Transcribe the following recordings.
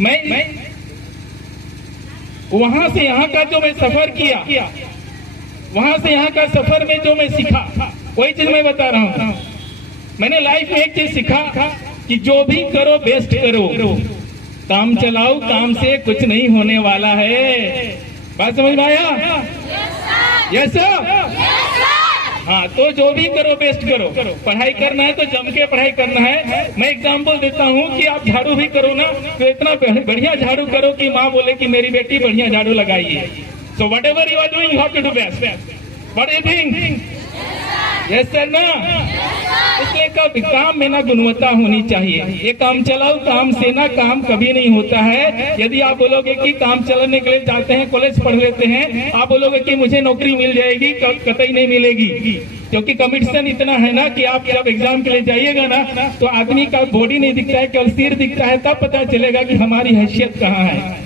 मैं वहां से यहाँ का जो मैं सफर किया, वहां से यहाँ का सफर में जो मैं सीखा, वही चीज मैं बता रहा हूँ। मैंने लाइफ में एक चीज सीखा कि जो भी करो बेस्ट करो, काम चलाओ, काम से कुछ नहीं होने वाला है। बात समझ में आया? Yes sir. हाँ, तो जो भी करो बेस्ट करो। पढ़ाई करना है तो जम के पढ़ाई करना है। मैं एग्जाम्पल देता हूँ कि आप झाड़ू भी करो ना तो इतना बढ़िया झाड़ू करो कि माँ बोले कि मेरी बेटी बढ़िया झाड़ू लगाई है। So whatever you are doing you have to do best. What do you think? Yes sir ना? इसलिए काम में ना गुणवत्ता होनी चाहिए। ये काम चलाओ, काम से ना काम कभी नहीं होता है। यदि आप बोलोगे कि काम चलाने के लिए जाते हैं, कॉलेज पढ़ लेते हैं, आप बोलोगे कि मुझे नौकरी मिल जाएगी, कतई नहीं मिलेगी। क्योंकि कंपटीशन इतना है ना कि आप जब एग्जाम के लिए जाइएगा ना तो आदमी का बॉडी नहीं दिखता है, केवल सिर दिखता है, तब पता चलेगा कि हमारी हैसियत कहाँ है।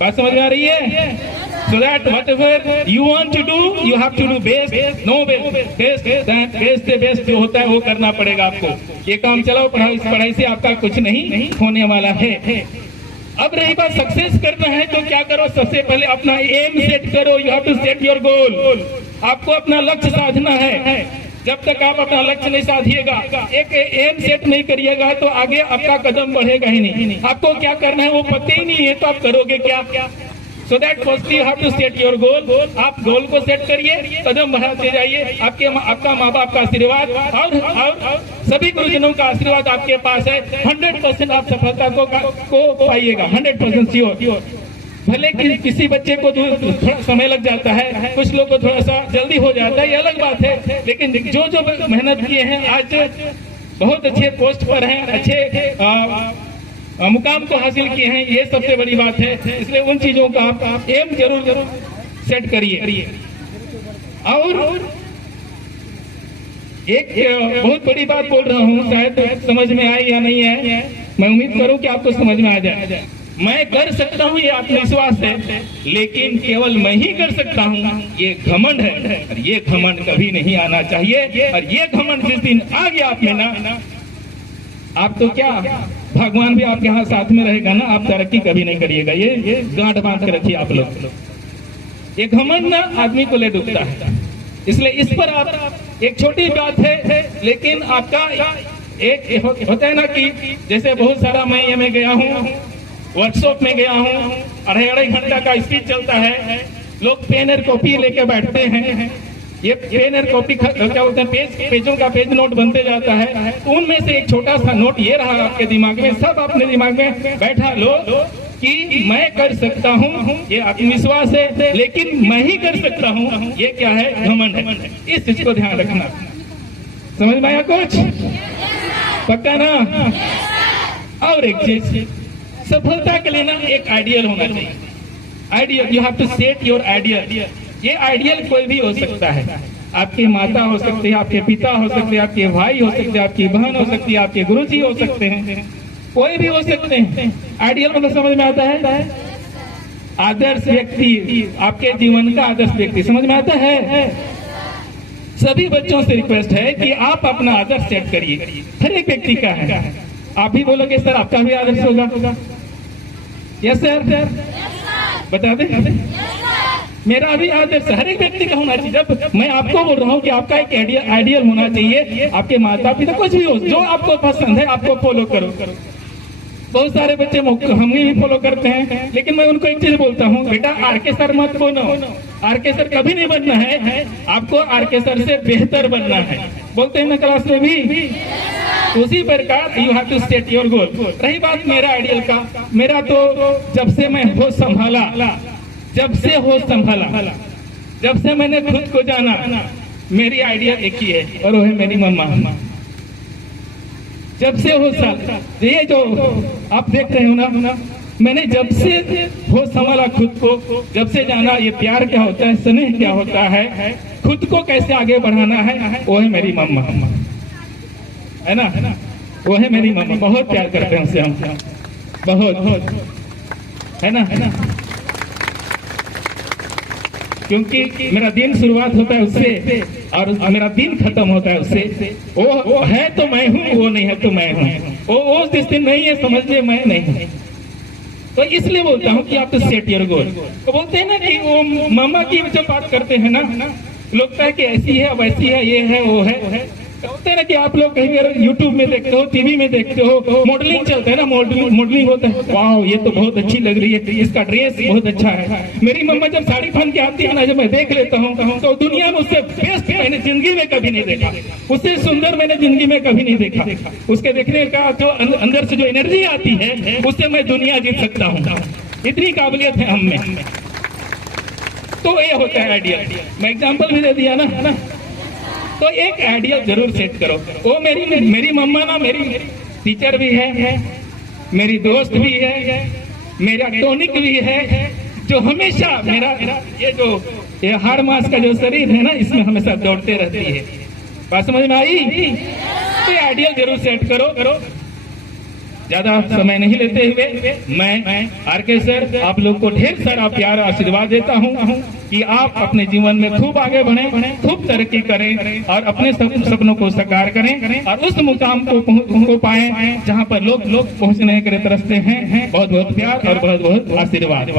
बात समझ में आ रही है? So that whatever you want to do, you have to do best. No best से best जो होता है वो करना पड़ेगा आपको। ये काम चलाओ, पढ़ाई से आपका कुछ नहीं होने वाला है। अब रही बात सक्सेस करना है तो क्या करो? सबसे पहले अपना एम सेट करो। You have to set your goal. आपको अपना लक्ष्य साधना है। जब तक आप अपना लक्ष्य नहीं साधिएगा, एक एम सेट नहीं करिएगा तो आगे आपका कदम बढ़ेगा ही नहीं। आपको क्या करना है वो पता ही नहीं है तो आप करोगे क्या? So that firstly you have to set your goal. आप गोल को सेट करिए, कदम बढ़ाते जाइए। आपका माँ बाप का आशीर्वाद और सभी गुरुजनों का आशीर्वाद आपके पास है। 100% आप सफलता को पाइएगा। 100% श्योर। भले किसी बच्चे को थोड़ा समय लग जाता है, कुछ लोग को थोड़ा सा जल्दी हो जाता है, ये अलग बात है। लेकिन जो मेहनत किए हैं आज बहुत अच्छे पोस्ट पर हैं, अच्छे मुकाम को हासिल किए हैं, ये सबसे बड़ी बात है। इसलिए उन चीजों का आप एम जरूर सेट करिए। और एक बहुत बड़ी बात बोल रहा हूँ, शायद समझ में आए या नहीं है, मैं उम्मीद करूँ कि आपको समझ में आ जाए। मैं कर सकता हूँ ये आत्मविश्वास है, लेकिन केवल मैं ही कर सकता हूँ ये घमंड है। और ये घमंड कभी नहीं आना चाहिए। और ये घमंड जिस दिन आ गया आप में ना, आप तो क्या, भगवान भी आपके यहाँ साथ में रहेगा ना, आप तरक्की कभी नहीं करिएगा। ये गांठ बांध कर रखिए आप लोग। ये घमंड ना आदमी को ले डूबता है। इसलिए इस पर आप एक छोटी बात है, लेकिन आपका एक होता है ना कि जैसे बहुत सारा मैं में गया हूँ, वर्कशॉप में गया हूँ, अढ़ाई घंटा का स्पीच चलता है, लोग पेन और कॉपी लेके बैठते हैं। ये पेन और कॉपी क्या बोलते हैं, पेजों का पेज नोट बनते जाता है। तो उनमें से एक छोटा सा नोट ये रहा आपके दिमाग में, सब अपने दिमाग में बैठा लो कि मैं कर सकता हूँ, ये आत्मविश्वास है। लेकिन मैं ही कर सकता हूँ, ये क्या है? घमंड है। इस चीज को ध्यान रखना। समझ में आया कुछ? पक्का ना? और एक चीज, सफलता के लिए ना एक आइडियल होना चाहिए। Ideal, you have to set your ideal. ये आइडियल कोई भी हो सकता है। आपकी माता हो सकती है, आपके पिता हो सकते हैं, आपके भाई हो सकते हैं, आपकी बहन हो सकती है, आपके गुरुजी हो सकते हैं, कोई भी हो सकते हैं। आइडियल मतलब समझ में आता है? आदर्श व्यक्ति, आपके जीवन का आदर्श व्यक्ति। समझ में आता है? सभी बच्चों से रिक्वेस्ट है कि आप अपना आदर्श सेट करिए। हर एक व्यक्ति का है। आप भी बोलोगे सर आपका भी आदर्श होगा? यस सर, बता दें। मेरा भी आदर्श हर एक व्यक्ति का होना चाहिए। जब मैं आपको बोल रहा हूँ कि आपका एक आइडियल होना चाहिए, आपके माता पिता कुछ भी हो, जो आपको पसंद है आपको फॉलो करो। बहुत सारे बच्चे हम भी फॉलो करते हैं, लेकिन मैं उनको एक चीज बोलता हूँ, बेटा आरके सर मत बनो। आरके सर कभी नहीं बनना है, आपको आरके सर से बेहतर बनना है। बोलते हैं ना क्लास में भी। उसी प्रकार you have to set your goal. रही बात मेरा आइडियल का, मेरा तो जब से मैं होश संभाला, जब से मैंने खुद को जाना, मेरी आइडिया एक ही है और वो है मेरी मम्मा। जब से होश, ये जो आप देख रहे हो ना, मैंने जब से होश संभाला खुद को, जब से जाना ये प्यार क्या होता है, स्नेह क्या होता है, खुद को कैसे आगे बढ़ाना है, वो है मेरी मम्मा, है ना? वो है मेरी मम्मा। बहुत प्यार करते हैं उससे हम, बहुत, है ना? क्योंकि मेरा दिन शुरुआत होता है उससे और मेरा दिन खत्म होता है उससे। वो है तो मैं हूँ, वो नहीं है तो मैं हूँ। वो जिस दिन नहीं है समझ ले मैं नहीं हूँ। तो इसलिए बोलता हूँ कि आप तो सेट योर गोल। तो बोलते हैं ना कि वो मामा की जो बात करते हैं ना, लगता है कि ऐसी है वैसी है, ये है वो है। होते हैं ना कि आप लोग कहीं अगर यूट्यूब में देखते हो, टीवी में देखते हो, मॉडलिंग चलता है ना, मॉडलिंग होता है, वाह ये तो बहुत अच्छी लग रही है, इसका ड्रेस बहुत अच्छा है। मेरी मम्मा जब साड़ी पहन के आती है ना, जब मैं देख लेता हूँ तो दुनिया में उससे बेस्ट मैंने जिंदगी में कभी नहीं देखा, उससे सुंदर मैंने जिंदगी में कभी नहीं देखा। उसके देखने का जो अंदर से जो एनर्जी आती है, उससे मैं दुनिया जीत सकता हूँ, इतनी काबिलियत है हम में। तो ये होता है आइडियल। मैं एग्जाम्पल भी दे दिया ना। तो एक आइडिया जरूर सेट करो। वो मेरी मम्मा ना मेरी टीचर भी है, मेरी दोस्त भी है, मेरा टॉनिक भी है, जो हमेशा मेरा ये हर मास का जो शरीर है ना, इसमें हमेशा दौड़ते रहती है। बात समझ में आई? तो आइडिया जरूर सेट करो। ज्यादा समय नहीं लेते हुए मैं आरके सर आप लोग को ढेर सारा प्यार आशीर्वाद देता हूं कि आप अपने जीवन में खूब आगे बढ़ें, खूब तरक्की करें और अपने सपनों को साकार करें और उस मुकाम को पाएं जहां पर लोग पहुंचने के लिए तरसते हैं। बहुत बहुत प्यार और बहुत बहुत आशीर्वाद।